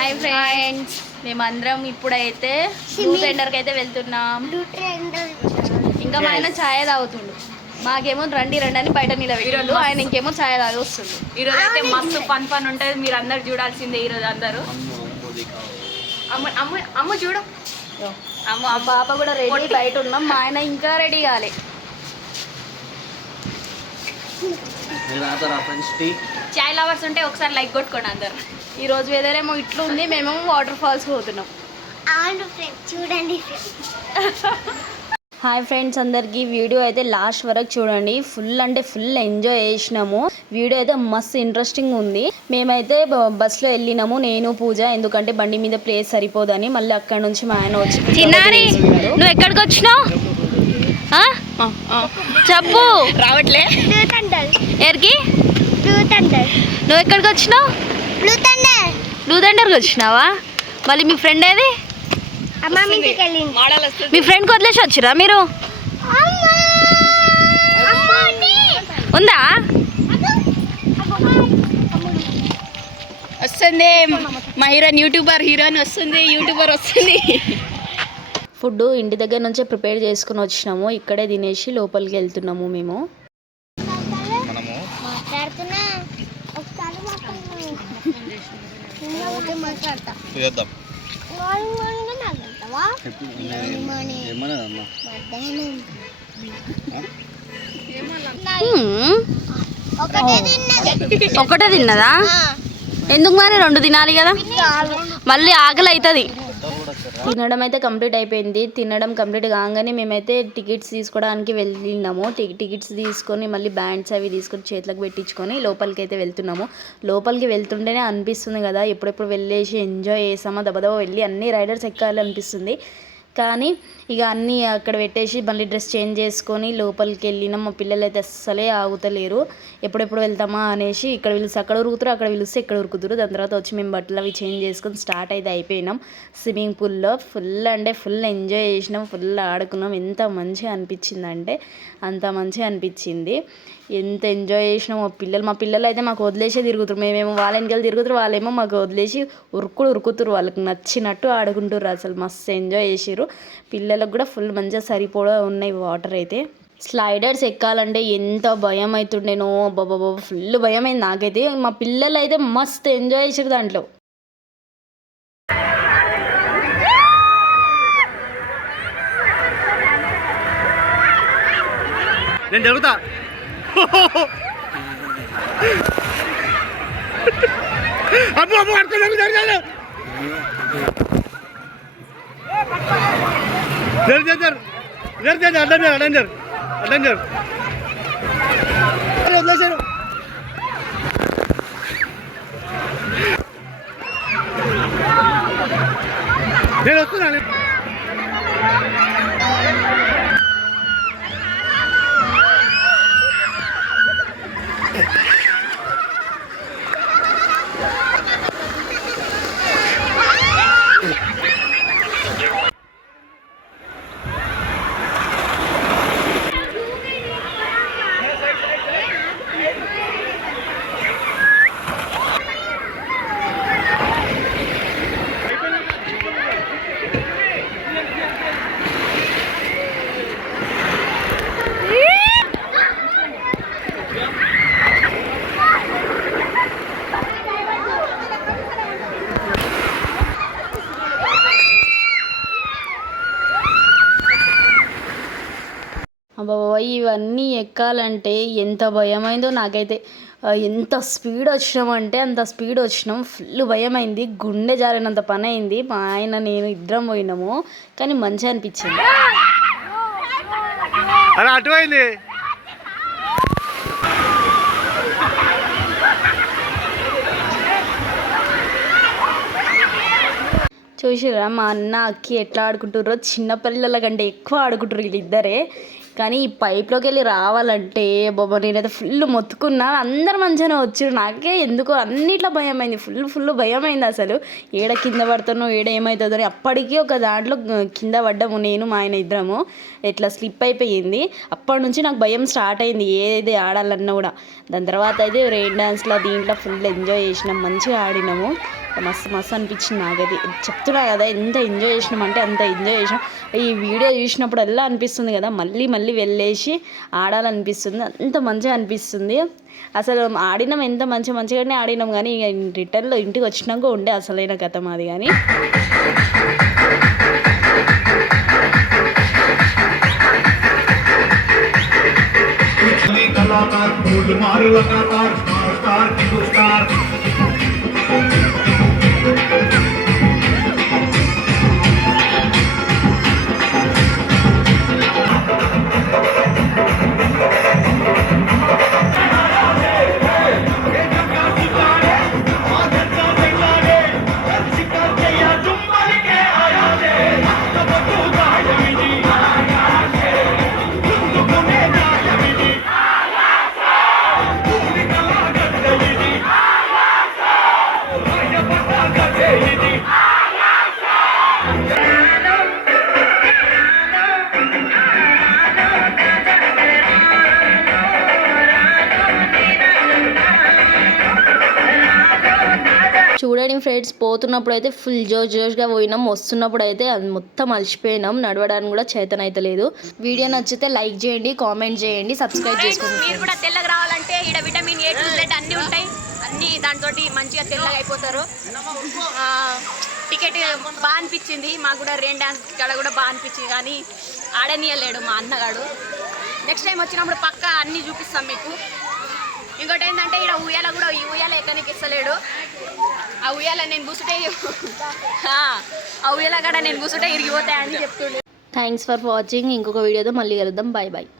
Hi friends, మేమందరం ఇప్పుడైతే blue టెండర్కి అయితే వెళ్తున్నాం. ఇంకా మా ఆయన ఛాయ్ తాగుతుండు. మాకేమో రండి రండి అని బయట నిలబెట్టిండు. ఆయన ఇంకేమో ఛాయ్ తాగి వస్తుంది. ఈరోజు అయితే మస్తు ఫన్ ఉంటుంది. మీరు అందరు చూడాల్సిందే ఈరోజు అందరూ. అమ్మ చూడు, అమ్మ పాప కూడా రెడీ బయట ఉన్నాం. మా ఆయన ఇంకా రెడీ కాలే. చాయ్ లవర్స్ ఉంటే ఒకసారి లైక్ కొట్టుకోండి అందరు. ఈరోజు వెదర్ ఏమో ఇట్లా ఉంది, మేమేమో వాటర్ ఫాల్స్ పోతున్నాం. చూడండి. హాయ్ ఫ్రెండ్స్, అందరికీ వీడియో అయితే లాస్ట్ వరకు చూడండి. ఫుల్ అంటే ఫుల్ ఎంజాయ్ చేసినాము. వీడియో అయితే మస్తు ఇంట్రెస్టింగ్ ఉంది. మేమైతే బస్సులో వెళ్ళినాము, నేను పూజ. ఎందుకంటే బండి మీద ప్లేస్ సరిపోదని మళ్ళీ అక్కడ నుంచి మా ఆయన వచ్చి. చిన్నారి, నువ్వు ఎక్కడికి వచ్చినావు? చెప్పు. రావట్లే. ఎక్కడికి? నువ్వు ఎక్కడికి వచ్చినావు? బ్లూ థండర్కి వచ్చినావా? మళ్ళీ మీ ఫ్రెండ్ ఏది? మీ ఫ్రెండ్కి వదిలేసి వచ్చిరా మీరు? ఉందా? వస్తుంది మా హీరోయిన్, హీరోయిన్ వస్తుంది, యూట్యూబర్ వస్తుంది. ఫుడ్ ఇంటి దగ్గర నుంచే ప్రిపేర్ చేసుకుని వచ్చినాము. ఇక్కడే తినేసి లోపలికి వెళ్తున్నాము మేము. ఒకటే తిన్నదా? ఎందుకు మరి? రెండు తినాలి కదా, మళ్ళీ ఆకలి అవుతుంది. తినడం అయితే కంప్లీట్ అయిపోయింది. తినడం కంప్లీట్ కాగానే మేమైతే టికెట్స్ తీసుకోవడానికి వెళ్ళినాము. టికెట్స్ తీసుకొని మళ్ళీ బ్యాండ్స్ అవి తీసుకొని చేతులకు పెట్టించుకొని లోపలికి అయితే వెళ్తున్నాము. లోపలికి వెళ్తుంటేనే అనిపిస్తుంది కదా, ఎప్పుడెప్పుడు వెళ్ళేసి ఎంజాయ్ చేసామో, దబదబ వెళ్ళి అన్ని రైడర్స్ ఎక్కాలి అనిపిస్తుంది. కానీ ఇక అన్నీ అక్కడ పెట్టేసి మళ్ళీ డ్రెస్ చేంజ్ చేసుకొని లోపలికి వెళ్ళినాం. మా పిల్లలు అయితే అస్సలే ఆగుతలేరు. ఎప్పుడెప్పుడు వెళ్తామా అనేసి ఇక్కడ పిలిస్తే అక్కడ ఉరుకుతారు, అక్కడ పిలిస్తే ఇక్కడ ఉరుకుతారు. దాని తర్వాత వచ్చి మేము బట్టలు అవి చేంజ్ చేసుకొని స్టార్ట్ అయితే అయిపోయినాం. స్విమ్మింగ్ పూల్లో ఫుల్ అంటే ఫుల్ ఎంజాయ్ చేసినాం, ఫుల్ ఆడుకున్నాం. ఎంత మంచిగా అనిపించిందంటే అంత మంచిగా అనిపించింది. ఎంత ఎంజాయ్ చేసినాం. మా పిల్లలు అయితే మాకు వదిలేసే తిరుగుతారు. మేమేమో వాళ్ళ వెనకాల తిరుగుతారు, వాళ్ళేమో మాకు వదిలేసి ఉరుకుతురు. వాళ్ళకి నచ్చినట్టు ఆడుకుంటారు. అసలు మస్తు ఎంజాయ్ చేసిర్రు. పిల్లలకు కూడా ఫుల్ మంచిగా సరిపోడా ఉన్నాయి వాటర్ అయితే. స్లైడర్స్ ఎక్కాలంటే ఎంత భయం అవుతుండేనో బాబా, ఫుల్ భయం అయింది నాకైతే. మా పిల్లలు అయితే మస్తు ఎంజాయ్ చేసారు దాంట్లో. నేను జరుగుతా. అబ్బో అబ్బో అడగలేదు జరగలేదు. అడ్డంజర్ వదిలేశారు. నేను వస్తున్నాను. బాబా, ఇవన్నీ ఎక్కాలంటే ఎంత భయమైందో నాకైతే. ఎంత స్పీడ్ వచ్చినామంటే అంత స్పీడ్ వచ్చినాం. ఫుల్ భయమైంది, గుండె జారినంత పని అయింది. మా ఆయన నేను ఇద్దరం పోయినాము, కానీ మంచిగా అనిపించింది. అటువైంది. చూసిరా మా అన్న అక్కి ఎట్లా ఆడుకుంటుర్రో. చిన్నపిల్లల కంటే ఎక్కువ ఆడుకుంటారు వీళ్ళిద్దరే. కానీ ఈ పైప్లోకి వెళ్ళి రావాలంటే బాబా నేనైతే ఫుల్ మొత్తుకున్నా. అందరు మంచిగానే వచ్చారు, నాకే ఎందుకో అన్నిట్లో భయమైంది. ఫుల్ భయమైంది అసలు. ఏడ కింద పడుతానో ఏడ ఏమవుతుందో అని. అప్పటికి ఒక దాంట్లో కింద పడ్డాము, నేను మా ఆయన ఇద్దరము. ఇట్లా స్లిప్ అయిపోయింది. అప్పటి నుంచి నాకు భయం స్టార్ట్ అయింది ఏది ఆడాలన్నా కూడా. దాని తర్వాత అయితే రెయిన్ డ్యాన్స్లో దీంట్లో ఫుల్ ఎంజాయ్ చేసినాం, మంచిగా ఆడినాము. మస్తు మస్తు అనిపించింది నాకైతే. చెప్తున్నా కదా, ఎంత ఎంజాయ్ చేసినామంటే అంత ఎంజాయ్ చేసినాం. ఈ వీడియో చూసినప్పుడల్లా అనిపిస్తుంది కదా, మళ్ళీ మళ్ళీ వెళ్ళేసి ఆడాలనిపిస్తుంది. అంత మంచిగా అనిపిస్తుంది. అసలు ఆడినాం, ఎంత మంచిగానే ఆడినాం. కానీ ఇక రిటర్న్లో ఇంటికి వచ్చినాక ఉండే అసలైన కథ మాది. కానీ कलाकार फूल मार लगातार स्टार स्टार చూడండి ఫ్రెండ్స్, పోతున్నప్పుడు అయితే ఫుల్ జోష్గా పోయినాం. వస్తున్నప్పుడు అయితే అది మొత్తం అలసిపోయినాం. నడవడానికి కూడా చేతన అయితే లేదు. వీడియో నచ్చితే లైక్ చేయండి, కామెంట్ చేయండి, సబ్స్క్రైబ్ చేసుకోండి. మీరు కూడా తెల్లగా రావాలంటే ఇక్కడ విటమిన్ A to Z అన్నీ ఉంటాయి. అన్నీ దాంతో మంచిగా తెల్లగా అయిపోతారు. టికెట్ బాగా అనిపించింది మాకు కూడా. రెయిన్ డాన్స్ ఇక్కడ కూడా బాగా అనిపించింది. కానీ ఆడనీయలేడు మా అన్నగాడు. నెక్స్ట్ టైం వచ్చినప్పుడు పక్క అన్నీ చూపిస్తాం మీకు. ఇంకోటి ఏంటంటే ఇక్కడ ఉయ్యాల కూడా, ఈ ఉయ్యాల ఎక్కడికి ఇస్తలేడు. ఆ ఉయ్యాల నేను కూసుంటే ఆ ఉయ్యాల కాడ నేను కూసుంటే ఇరిగిపోతాయని చెప్తుండే. Thanks for watching. ఇంకొక వీడియోతో మళ్ళీ కలుద్దాం. Bye bye.